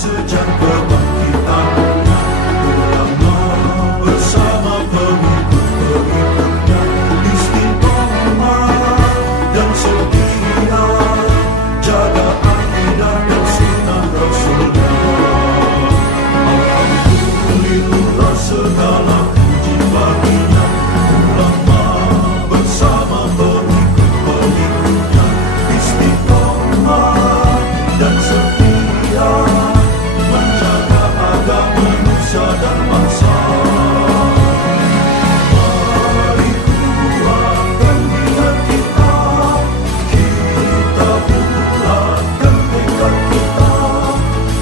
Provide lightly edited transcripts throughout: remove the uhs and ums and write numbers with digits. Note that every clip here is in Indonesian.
sejak kebangkitannya, ulama bersama pengikut-pengikutnya istiqomah dan setia, jaga akidah dan sunnah Rasulnya. Alhamdulillah segala puji baginya, ulama bersama pengikut-pengikutnya istiqomah dan setia, menjaga agama manusia dan bangsa. Mari kuatkan niat kita, kita bulatkan tekad kita,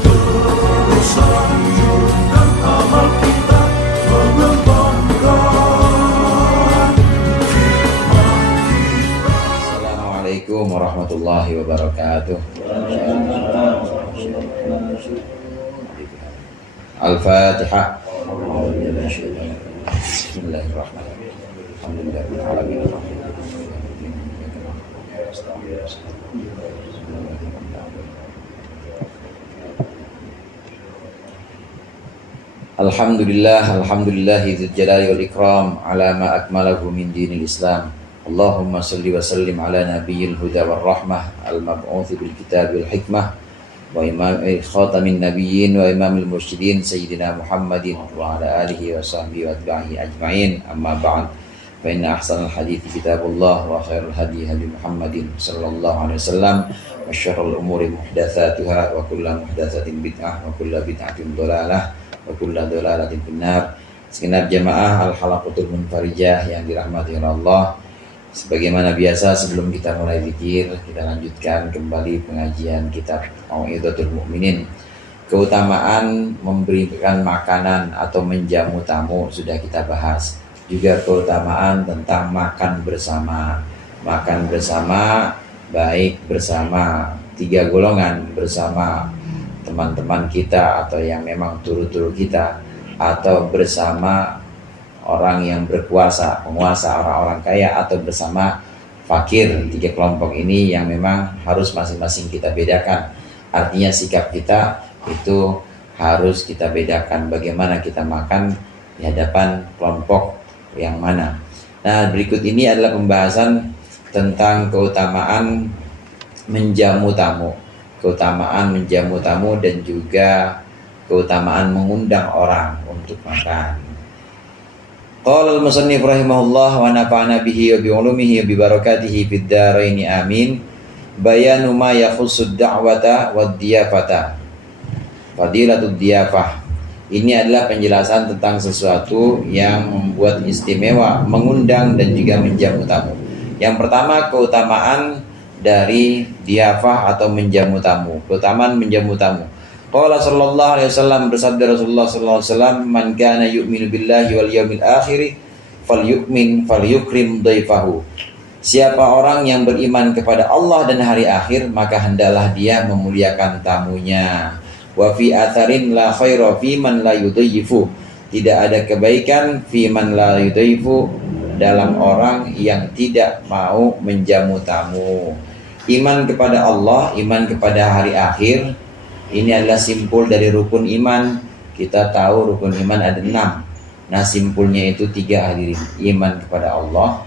terus lanjutkan amal kita, mengembangkan hikmah kita. Assalamualaikum warahmatullahi wabarakatuh. Al-Fatihah. Bismillahirrahmanirrahim. Alhamdulillahirabbil alamin. Alhamdulillahi dzil jalali wal ikram ala ma akmalahu min dinil Islam. Allahumma salli wa sallim ala nabiyil huda war rahmah al-mab'uts bil kitab wal hikmah wa imam khatamin nabiyyin wa imamil mursyidin sayyidina Muhammadin wa ala alihi wa sahbihi wa atba'ihi ajma'in. Amma ba'd, fa inna ahsanal hadithi kitabullah wa khairul hadi hadi Muhammadin sallallahu alaihi wasallam wa syarrul umuri muhdatsatuha wa kullu muhdatsatin bid'ah wa kullu bid'atin dhalalah wa kullu dhalalatin finnar. Segenap jamaah al-halaqatul munfarijah yang dirahmati oleh Allah, sebagaimana biasa sebelum kita mulai zikir, kita lanjutkan kembali pengajian kitab Mau'izatul Mukminin. Keutamaan memberikan makanan atau menjamu tamu sudah kita bahas. Juga keutamaan tentang makan bersama. Makan bersama, baik bersama 3 golongan, bersama teman-teman kita atau yang memang turu-turu kita, atau bersama orang yang berkuasa, penguasa, orang-orang kaya, atau bersama fakir. 3 kelompok ini yang memang harus masing-masing kita bedakan. Artinya sikap kita itu harus kita bedakan bagaimana kita makan di hadapan kelompok yang mana. Nah, berikut ini adalah pembahasan tentang keutamaan menjamu tamu. Keutamaan menjamu tamu dan juga keutamaan mengundang orang untuk makan. Qala al-musannif rahimahullah wa nafa'ana bihi wa bi ulumihi wa bi barakatihi fid dharain amin. Bayanu ma yakhussu ad-da'wata wad-diyafata. Fadilatud diyafah. Ini adalah penjelasan tentang sesuatu yang membuat istimewa mengundang dan juga menjamu tamu. Yang pertama, keutamaan dari diyafah atau menjamu tamu. Keutamaan menjamu tamu. Qala sallallahu alaihi wasallam, bersabda Rasulullah sallallahu alaihi wasallam, man kana yu'minu billahi wal yawmil akhir falyukmin falyukrim dhaifahu. Siapa orang yang beriman kepada Allah dan hari akhir, maka hendaklah dia memuliakan tamunya. Wa fi atharin la khaira fi man la yudayyifu. Tidak ada kebaikan fi man la yudayyifu, dalam orang yang tidak mau menjamu tamu. Iman kepada Allah, iman kepada hari akhir, ini adalah simpul dari rukun iman. Kita tahu rukun iman ada 6. Nah, simpulnya itu 3 hadirin. Iman kepada Allah,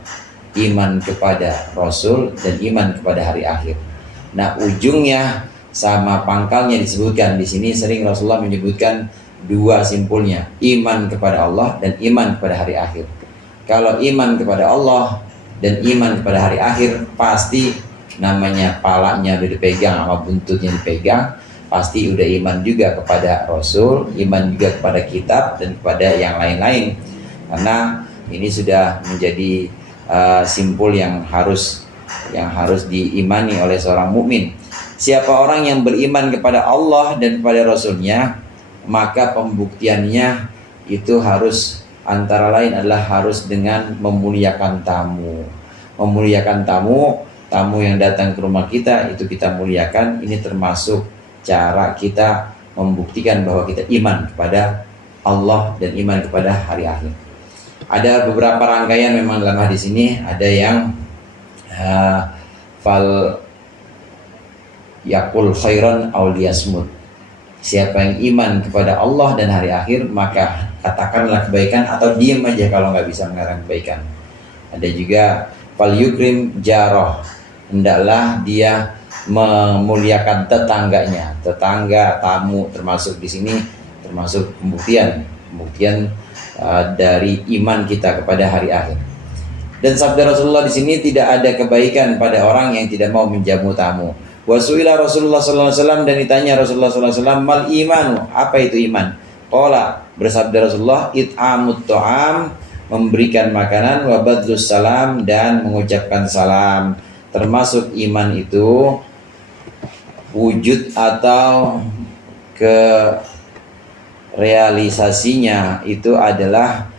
iman kepada Rasul, dan iman kepada hari akhir. Nah, ujungnya sama pangkalnya disebutkan di sini. Sering Rasulullah menyebutkan 2 simpulnya, iman kepada Allah dan iman kepada hari akhir. Kalau iman kepada Allah dan iman kepada hari akhir, pasti namanya palanya udah dipegang sama buntutnya dipegang, pasti udah iman juga kepada Rasul, iman juga kepada kitab dan kepada yang lain-lain. Karena ini sudah menjadi simpul yang harus diimani oleh seorang mukmin. Siapa orang yang beriman kepada Allah dan kepada Rasulnya, maka pembuktiannya itu harus antara lain adalah harus dengan memuliakan tamu. Memuliakan tamu yang datang ke rumah kita itu kita muliakan. Ini termasuk cara kita membuktikan bahwa kita iman kepada Allah dan iman kepada hari akhir. Ada beberapa rangkaian memang dalam hadis ini. Ada yang fal yakul khairan aw liyasmut. Siapa yang iman kepada Allah dan hari akhir, maka katakanlah kebaikan atau diam aja kalau nggak bisa mengatakan kebaikan. Ada juga fal yukrim jaroh, hendaklah dia memuliakan tetangganya. Tetangga, tamu termasuk di sini, termasuk pembuktian dari iman kita kepada hari akhir. Dan sabda Rasulullah di sini, tidak ada kebaikan pada orang yang tidak mau menjamu tamu. Wasuila Rasulullah sallallahu alaihi wasallam, dan ditanya Rasulullah sallallahu alaihi wasallam, mal imanu, apa itu iman? Qala, bersabda Rasulullah, it'amut ta'am, memberikan makanan, wa badlus salam, dan mengucapkan salam. Termasuk iman itu wujud atau ke realisasinya itu adalah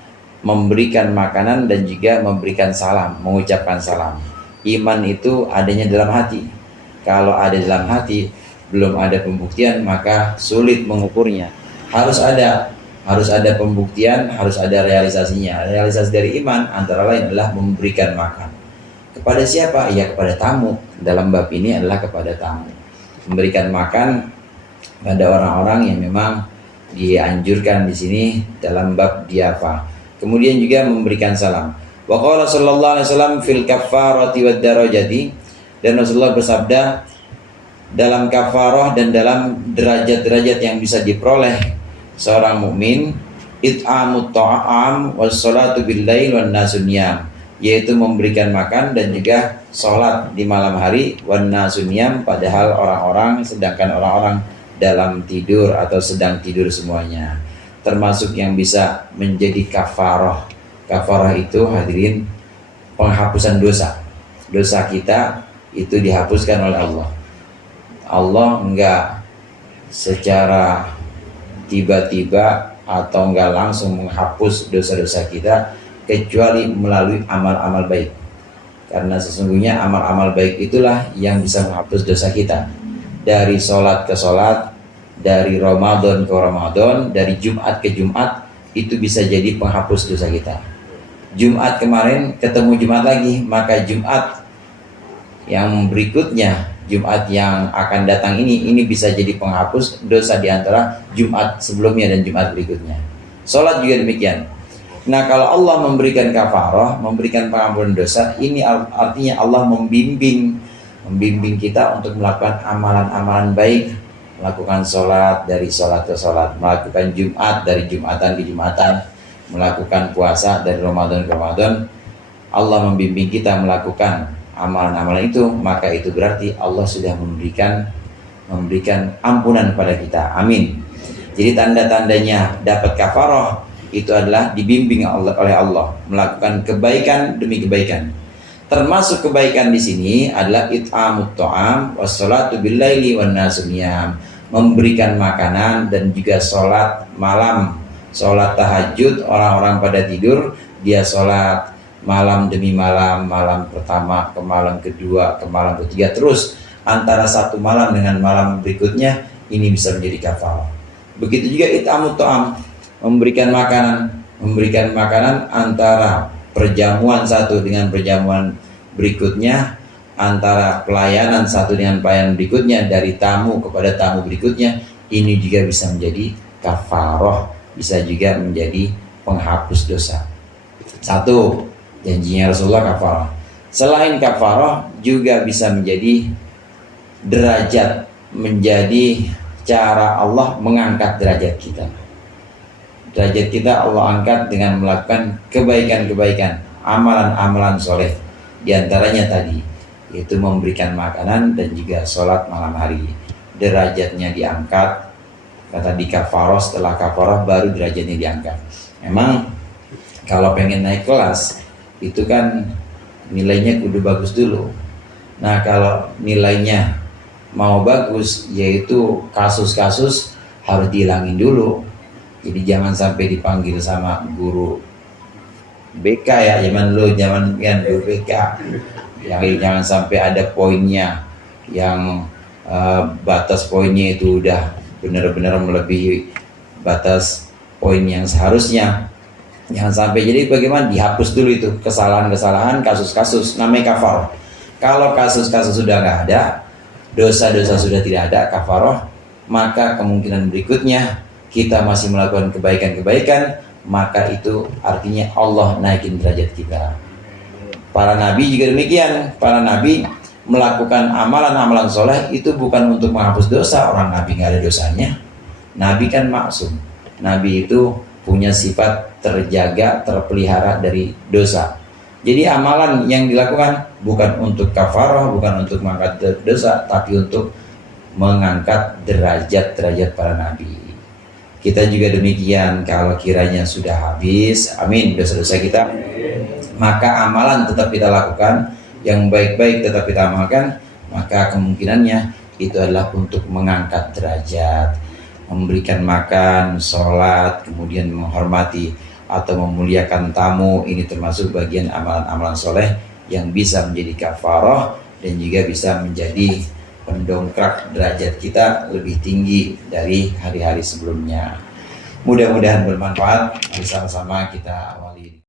memberikan makanan dan juga memberikan salam, mengucapkan salam. Iman itu adanya dalam hati. Kalau ada dalam hati, belum ada pembuktian, maka sulit mengukurnya. Harus ada pembuktian, harus ada realisasinya. Realisasi dari iman antara lain adalah memberikan makan. Kepada siapa? Ya kepada tamu. Dalam bab ini adalah kepada tamu. Memberikan makan pada orang-orang yang memang dianjurkan di sini dalam bab diafa. Kemudian juga memberikan salam. Wa qala sallallahu alaihi wasallam fil kaffarati wad darajati, dan Rasulullah bersabda dalam kafarah dan dalam derajat-derajat yang bisa diperoleh seorang mukmin, it'amut ta'am was salatu bil lail wan nasu niyam, yaitu memberikan makan dan juga sholat di malam hari, wan nasu niyam, padahal sedangkan orang-orang dalam tidur atau sedang tidur semuanya. Termasuk yang bisa menjadi kafarah. Kafarah itu, hadirin, penghapusan dosa. Dosa kita itu dihapuskan oleh Allah. Allah enggak secara tiba-tiba atau enggak langsung menghapus dosa-dosa kita, kecuali melalui amal-amal baik. Karena sesungguhnya amal-amal baik itulah yang bisa menghapus dosa kita. Dari sholat ke sholat, dari Ramadan ke Ramadan, dari Jumat ke Jumat, itu bisa jadi penghapus dosa kita. Jumat kemarin ketemu Jumat lagi, maka Jumat yang berikutnya, Jumat yang akan datang ini bisa jadi penghapus dosa di antara Jumat sebelumnya dan Jumat berikutnya. Sholat juga demikian. Nah, kalau Allah memberikan kafarah, memberikan pengampunan dosa, ini artinya Allah membimbing kita untuk melakukan amalan-amalan baik, melakukan sholat dari sholat ke sholat, melakukan Jumat dari Jumatan ke Jumatan, melakukan puasa dari Ramadan ke Ramadan. Allah membimbing kita melakukan amalan-amalan itu, maka itu berarti Allah sudah memberikan ampunan kepada kita. Amin. Jadi tanda-tandanya dapat kafarah itu adalah dibimbing oleh Allah melakukan kebaikan demi kebaikan. Termasuk kebaikan di sini adalah it'amut ta'am wassalatu bil laili wan nasu niyam, memberikan makanan dan juga sholat malam, sholat tahajud. Orang-orang pada tidur, dia sholat malam demi malam, malam pertama ke malam kedua ke malam ketiga, terus antara satu malam dengan malam berikutnya, ini bisa menjadi kafarah. Begitu juga it'amut ta'am, memberikan makanan antara perjamuan satu dengan perjamuan berikutnya, antara pelayanan satu dengan pelayanan berikutnya, dari tamu kepada tamu berikutnya, ini juga bisa menjadi kafarah, bisa juga menjadi penghapus dosa. Satu, janjinya Rasulullah kafarah. Selain kafarah juga bisa menjadi derajat, menjadi cara Allah mengangkat derajat kita. Derajat kita Allah angkat dengan melakukan kebaikan-kebaikan, amalan-amalan soleh. Di antaranya tadi, yaitu memberikan makanan dan juga sholat malam hari. Derajatnya diangkat. Kata di kafarah, setelah kafarah baru derajatnya diangkat. Memang kalau pengen naik kelas, itu kan nilainya kudu bagus dulu. Nah, kalau nilainya mau bagus, yaitu kasus-kasus harus dihilangin dulu. Jadi jangan sampai dipanggil sama guru BK ya, zaman guru BK, yang jangan sampai ada poinnya yang batas poinnya itu udah benar-benar melebihi batas poin yang seharusnya. Jangan sampai, jadi bagaimana dihapus dulu itu kesalahan-kesalahan, kasus-kasus, namanya kafarah. Kalau kasus-kasus sudah nggak ada, dosa-dosa sudah tidak ada, kafarah maka kemungkinan berikutnya kita masih melakukan kebaikan-kebaikan, maka itu artinya Allah naikin derajat kita. Para nabi juga demikian. Para nabi melakukan amalan-amalan soleh itu bukan untuk menghapus dosa. Orang nabi nggak ada dosanya. Nabi kan maksum. Nabi itu punya sifat terjaga, terpelihara dari dosa. Jadi amalan yang dilakukan bukan untuk kafarah, bukan untuk mengangkat dosa, tapi untuk mengangkat derajat-derajat para nabi. Kita juga demikian. Kalau kiranya sudah habis, amin, dosa-dosa kita, maka amalan tetap kita lakukan, yang baik-baik tetap kita amalkan, maka kemungkinannya itu adalah untuk mengangkat derajat, memberikan makan, sholat, kemudian menghormati atau memuliakan tamu. Ini termasuk bagian amalan-amalan soleh yang bisa menjadi kafarah dan juga bisa menjadi mendongkrak derajat kita lebih tinggi dari hari-hari sebelumnya. Mudah-mudahan bermanfaat. Mari sama-sama kita awali.